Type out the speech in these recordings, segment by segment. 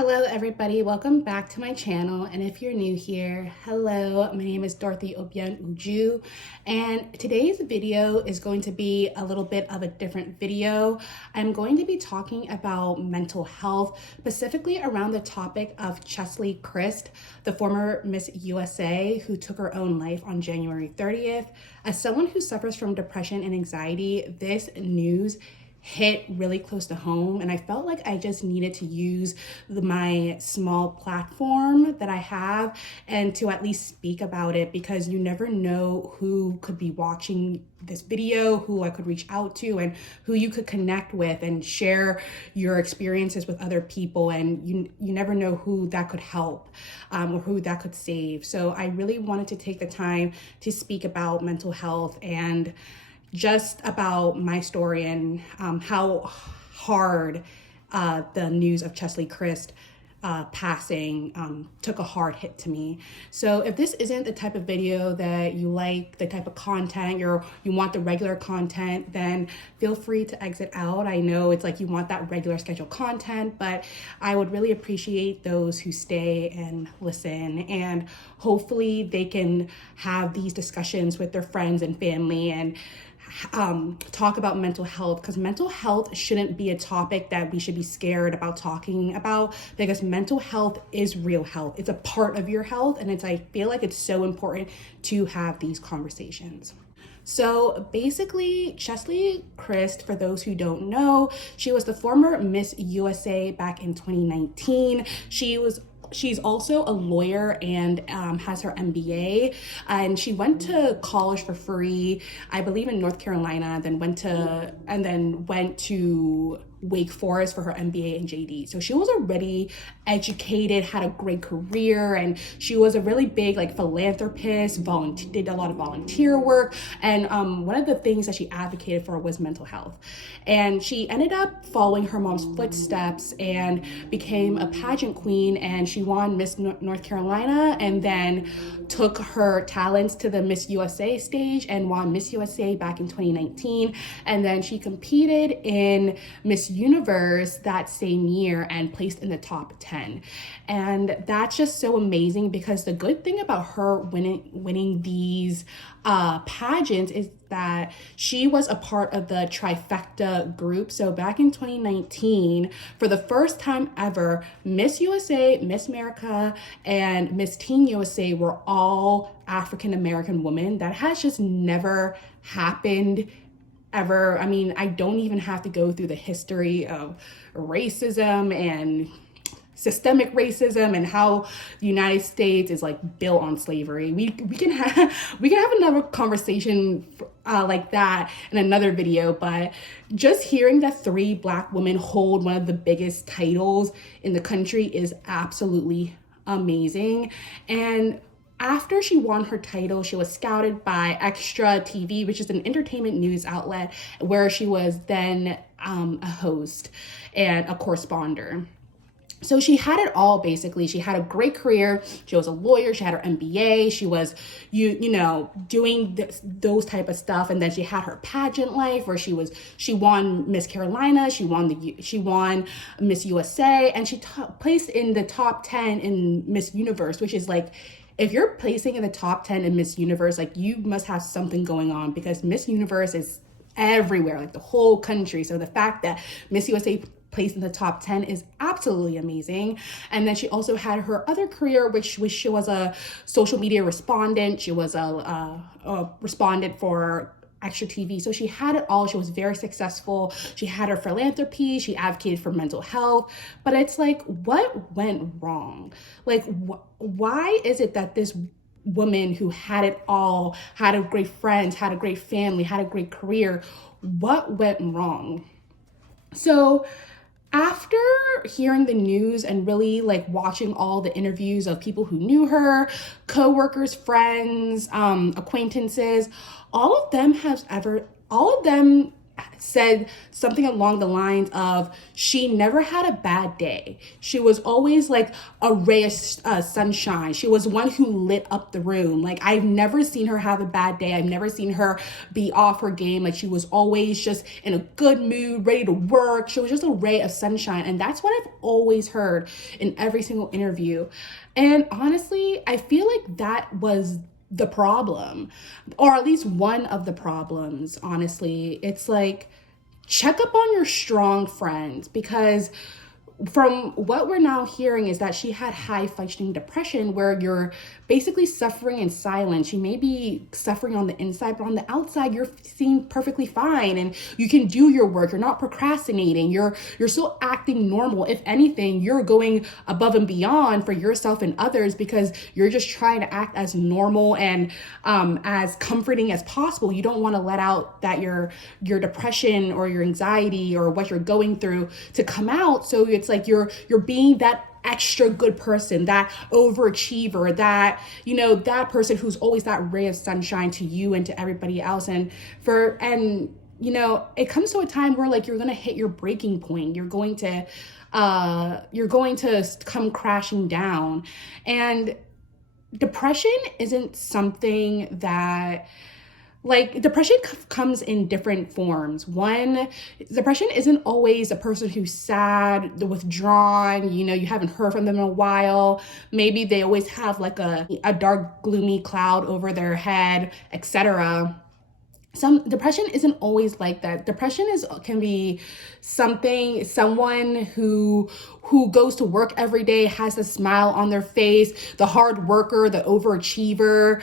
Hello everybody, welcome back to my channel, and if you're new here, hello, my name is Dorothy Obian Uju, and today's video is going to be a little bit of a different video. I'm going to be talking about mental health, specifically around the topic of Cheslie Kryst, the former Miss USA who took her own life on January 30th. As someone who suffers from depression and anxiety, this news hit really close to home, and I felt like I just needed to use my small platform that I have and to at least speak about it, because you never know who could be watching this video, who I could reach out to, and who you could connect with and share your experiences with other people, and you never know who that could help or who that could save. So I really wanted to take the time to speak about mental health and just about my story and how hard the news of Cheslie Kryst passing took a hard hit to me. So if this isn't the type of video that you like, the type of content, you want the regular content, then feel free to exit out. I know it's like you want that regular scheduled content, but I would really appreciate those who stay and listen, and hopefully they can have these discussions with their friends and family and talk about mental health, because mental health shouldn't be a topic that we should be scared about talking about, because mental health is real health. It's a part of your health, and I feel like it's so important to have these conversations. So basically, Cheslie Kryst, for those who don't know, she was the former Miss USA back in 2019. She's also a lawyer and has her MBA, and she went to college for free, I believe in North Carolina, then went to Wake Forest for her MBA and JD. So she was already educated, had a great career, and she was a really big philanthropist, did a lot of volunteer work, and one of the things that she advocated for was mental health. And she ended up following her mom's footsteps and became a pageant queen, and she won Miss North Carolina, and then took her talents to the Miss USA stage and won Miss USA back in 2019. And then she competed in Miss Universe that same year and placed in the top 10. And that's just so amazing, because the good thing about her winning these pageants is that she was a part of the trifecta group. So back in 2019, for the first time ever, Miss USA, Miss America, and Miss Teen USA were all African American women. That has just never happened ever. I mean, I don't even have to go through the history of racism and systemic racism and how the United States is built on slavery. We can have another conversation like that in another video, but just hearing that 3 Black women hold one of the biggest titles in the country is absolutely amazing. And after she won her title, she was scouted by ExtraTV, which is an entertainment news outlet, where she was then a host and a correspondent. So she had it all, basically. She had a great career. She was a lawyer. She had her MBA. She was, doing those type of stuff. And then she had her pageant life, where she won Miss Carolina. She won Miss USA, and she placed in the top 10 in Miss Universe, which is if you're placing in the top 10 in Miss Universe, you must have something going on, because Miss Universe is everywhere, the whole country. So the fact that Miss USA placed in the top 10 is absolutely amazing. And then she also had her other career, which she was a social media respondent. She was a respondent for ExtraTV. So she had it all. She was very successful. She had her philanthropy. She advocated for mental health. But it's what went wrong? Why is it that this woman who had it all, had a great friends, had a great family, had a great career, what went wrong? So after hearing the news and really watching all the interviews of people who knew her, co-workers, friends, acquaintances, all of them said something along the lines of she never had a bad day. She was always like a ray of sunshine. She was one who lit up the room. Like, I've never seen her have a bad day. I've never seen her be off her game. Like, she was always just in a good mood, ready to work. She was just a ray of sunshine. And that's what I've always heard in every single interview. And honestly, I feel like that was the problem, or at least one of the problems. Honestly, it's like, check up on your strong friends, because from what we're now hearing is that she had high functioning depression, where you're basically suffering in silence. You may be suffering on the inside, but on the outside, you're seem perfectly fine, and you can do your work. You're not procrastinating. You're still acting normal. If anything, you're going above and beyond for yourself and others, because you're just trying to act as normal and as comforting as possible. You don't want to let out that your depression or your anxiety or what you're going through to come out. So it's like you're being that extra good person, that overachiever, that, you know, that person who's always that ray of sunshine to you and to everybody else. And you know, it comes to a time where like you're going to hit your breaking point. You're going to come crashing down. And depression isn't something that, like, depression comes in different forms. One, depression isn't always a person who's sad, withdrawn, you know, you haven't heard from them in a while. Maybe they always have like a dark, gloomy cloud over their head, etc. Depression isn't always like that. Depression can be someone who goes to work every day, has a smile on their face, the hard worker, the overachiever.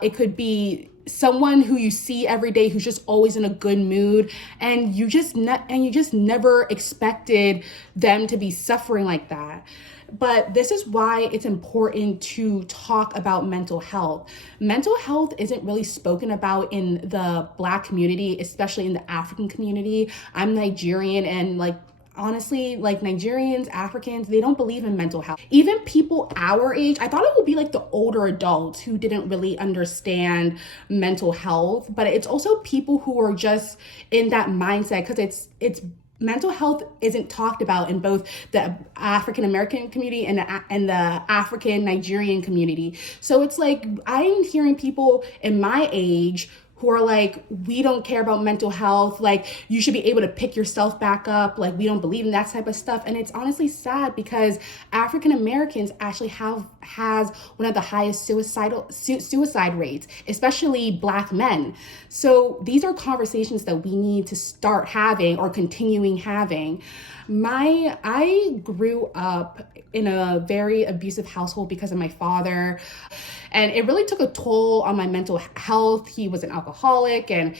It could be someone who you see every day who's just always in a good mood, and you just never expected them to be suffering like that. But this is why it's important to talk about mental health. Mental health isn't really spoken about in the Black community, especially in the African community. I'm Nigerian, and like, honestly, like, Nigerians, Africans, they don't believe in mental health. Even people our age, I thought it would be like the older adults who didn't really understand mental health, but it's also people who are just in that mindset, because it's mental health isn't talked about in both the African American community and the African Nigerian community. So it's like, I'm hearing people in my age who are like, we don't care about mental health. Like, you should be able to pick yourself back up. Like, we don't believe in that type of stuff. And it's honestly sad, because African Americans actually has one of the highest suicide rates, especially Black men. So these are conversations that we need to start having or continuing having. I grew up in a very abusive household because of my father, and it really took a toll on my mental health. He was an alcoholic, and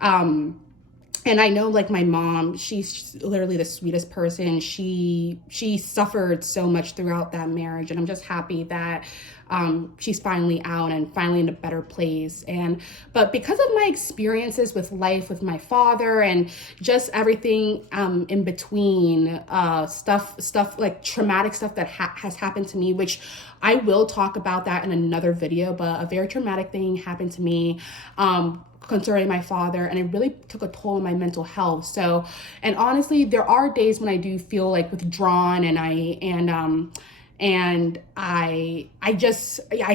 I know, like, my mom, she's literally the sweetest person. She suffered so much throughout that marriage, and I'm just happy that she's finally out and finally in a better place. But because of my experiences with life with my father and just everything in between, stuff like traumatic stuff that has happened to me, which I will talk about that in another video, but a very traumatic thing happened to me concerning my father, and it really took a toll on my mental health. So, and honestly, there are days when I do feel like withdrawn, and I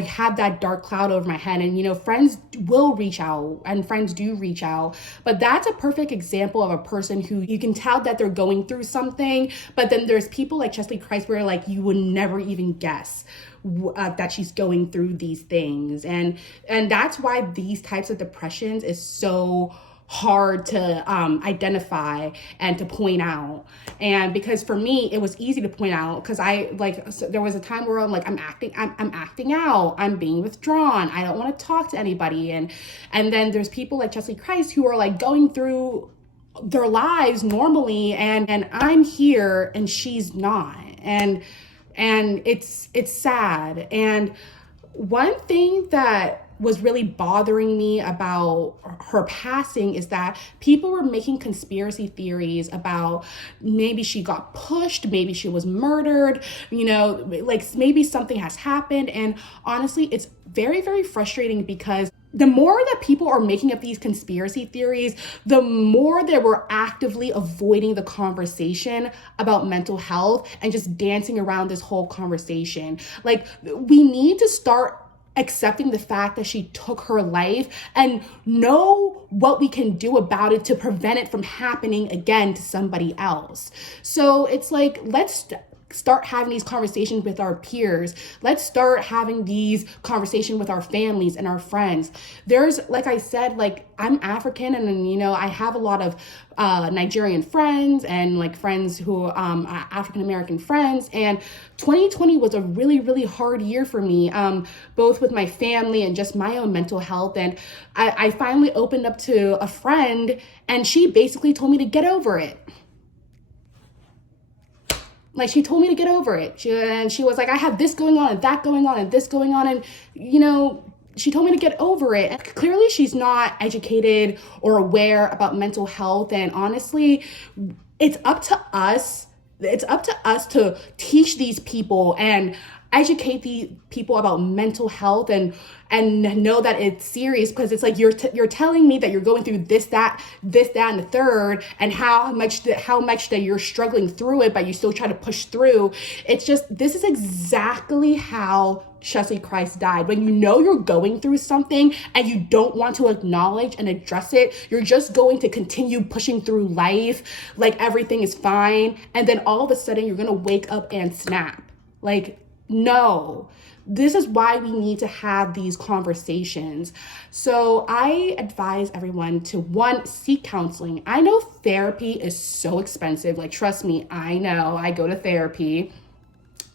have that dark cloud over my head, and, you know, friends will reach out, and friends do reach out, but that's a perfect example of a person who you can tell that they're going through something. But then there's people like Cheslie Kryst, where like you would never even guess that she's going through these things, and that's why these types of depressions is so hard to identify and to point out. And because for me, it was easy to point out, because there was a time where I'm like, I'm acting out, I'm being withdrawn, I don't want to talk to anybody, and then there's people like Cheslie Kryst who are like going through their lives normally, and I'm here and she's not, and it's sad. And one thing that was really bothering me about her passing is that people were making conspiracy theories about maybe she got pushed, maybe she was murdered, you know, like maybe something has happened. And honestly, it's very, very frustrating, because the more that people are making up these conspiracy theories, the more that we're actively avoiding the conversation about mental health and just dancing around this whole conversation. Like, we need to start accepting the fact that she took her life and know what we can do about it to prevent it from happening again to somebody else. So it's like, let's start having these conversations with our peers. Let's start having these conversations with our families and our friends. There's, like I said, like, I'm African, and you know, I have a lot of Nigerian friends and like friends who are African American friends, and 2020 was a really, really hard year for me, both with my family and just my own mental health. And I finally opened up to a friend, and she basically told me to get over it. Like, she told me to get over it. She was like, I have this going on and that going on and this going on. And, you know, she told me to get over it. And clearly she's not educated or aware about mental health. And honestly, it's up to us. It's up to us to teach these people and educate the people about mental health and know that it's serious, because it's like you're telling me that you're going through this, that, and the third, and how much that you're struggling through it, but you still try to push through. It's just, this is exactly how Cheslie Kryst died. When you know you're going through something and you don't want to acknowledge and address it, you're just going to continue pushing through life like everything is fine, and then all of a sudden you're gonna wake up and snap. Like, no, this is why we need to have these conversations. So I advise everyone to, one, seek counseling. I know therapy is so expensive. Like, trust me, I know, I go to therapy.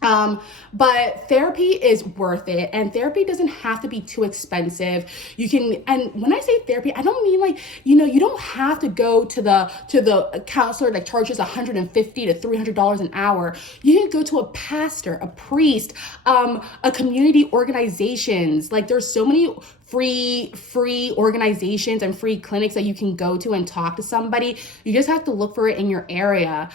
But therapy is worth it, and therapy doesn't have to be too expensive. You can, and when I say therapy, I don't mean like, you know, you don't have to go to the counselor that charges $150 to $300 an hour. You can go to a pastor, a priest, a community organizations. Like, there's so many free organizations and free clinics that you can go to and talk to somebody. You just have to look for it in your area.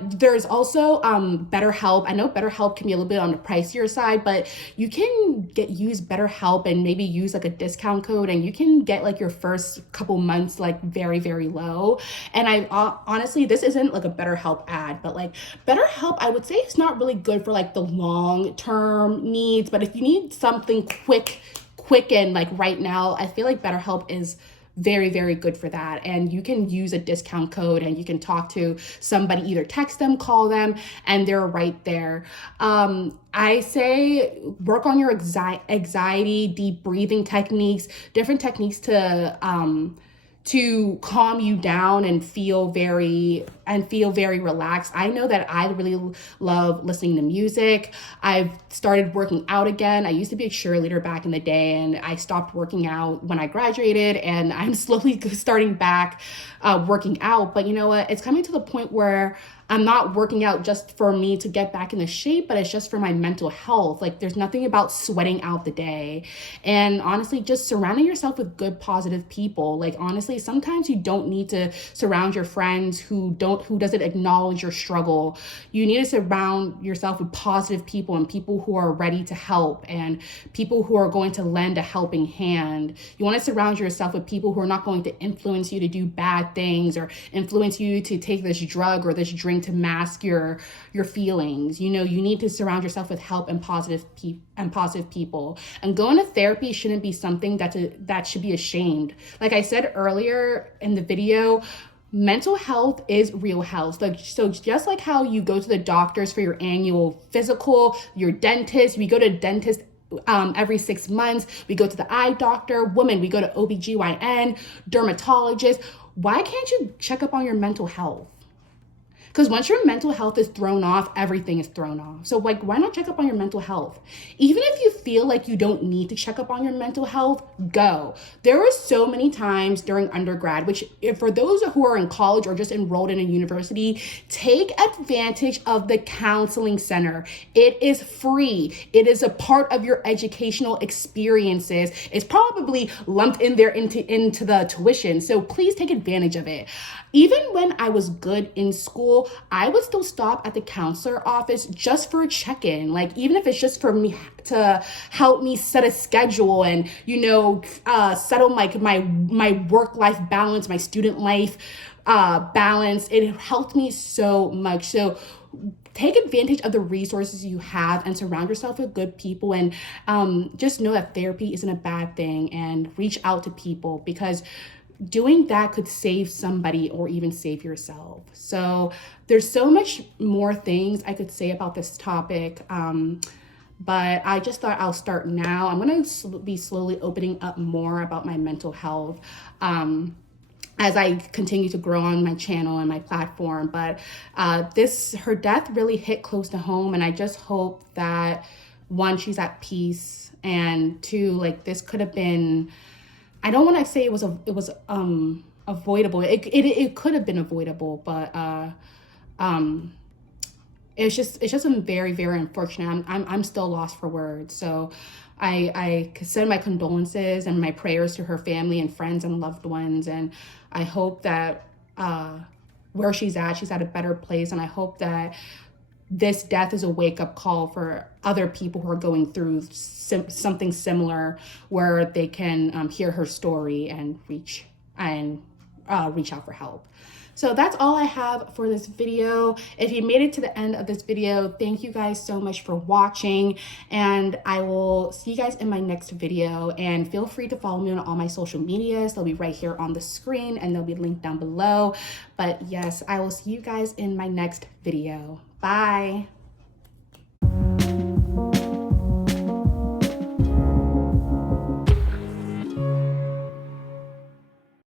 There's also BetterHelp. I know BetterHelp can be a little bit on the pricier side, but you can use BetterHelp and maybe use like a discount code, and you can get like your first couple months like very, very low. And I honestly, this isn't like a BetterHelp ad, but like BetterHelp, I would say it's not really good for like the long-term needs, but if you need something quick and like right now, I feel like BetterHelp is very, very good for that. And you can use a discount code and you can talk to somebody, either text them, call them, and they're right there. I say work on your anxiety, deep breathing techniques, different techniques to calm you down and feel very relaxed. I know that I really love listening to music. I've started working out again. I used to be a cheerleader back in the day, and I stopped working out when I graduated, and I'm slowly starting back working out. But you know what? It's coming to the point where I'm not working out just for me to get back into shape, but it's just for my mental health. Like, there's nothing about sweating out the day. And honestly, just surrounding yourself with good, positive people. Like, honestly, sometimes you don't need to surround your friends who doesn't acknowledge your struggle. You need to surround yourself with positive people and people who are ready to help and people who are going to lend a helping hand. You want to surround yourself with people who are not going to influence you to do bad things or influence you to take this drug or this drink to mask your feelings. You know, you need to surround yourself with help and positive people. And going to therapy shouldn't be something that should be ashamed. Like I said earlier in the video, mental health is real health. So just like how you go to the doctors for your annual physical, your dentist, we go to dentist every 6 months, we go to the eye doctor, women, we go to OBGYN, dermatologist. Why can't you check up on your mental health? Because once your mental health is thrown off, everything is thrown off. So like, why not check up on your mental health? Even if you feel like you don't need to check up on your mental health, go. There were so many times during undergrad, which for those who are in college or just enrolled in a university, take advantage of the counseling center. It is free. It is a part of your educational experiences. It's probably lumped in there into the tuition. So please take advantage of it. Even when I was good in school, So I would still stop at the counselor office just for a check-in, like even if it's just for me to help me set a schedule and, you know, settle like my work-life balance, my student life balance. It helped me so much. So take advantage of the resources you have and surround yourself with good people, and just know that therapy isn't a bad thing, and reach out to people, because doing that could save somebody or even save yourself. So there's so much more things I could say about this topic, but I just thought I'll start now. I'm going to be slowly opening up more about my mental health as I continue to grow on my channel and my platform. But her death really hit close to home, and I just hope that, one, she's at peace, and two, like, this could have been, I don't want to say it was avoidable. It could have been avoidable, but it's just very, very unfortunate. I'm still lost for words. So I send my condolences and my prayers to her family and friends and loved ones, and I hope that where she's at a better place, and I hope that this death is a wake-up call for other people who are going through something similar, where they can hear her story and reach out for help. So that's all I have for this video. If you made it to the end of this video, thank you guys so much for watching, and I will see you guys in my next video. And feel free to follow me on all my social medias. They'll be right here on the screen, and they'll be linked down below. But yes, I will see you guys in my next video. Bye.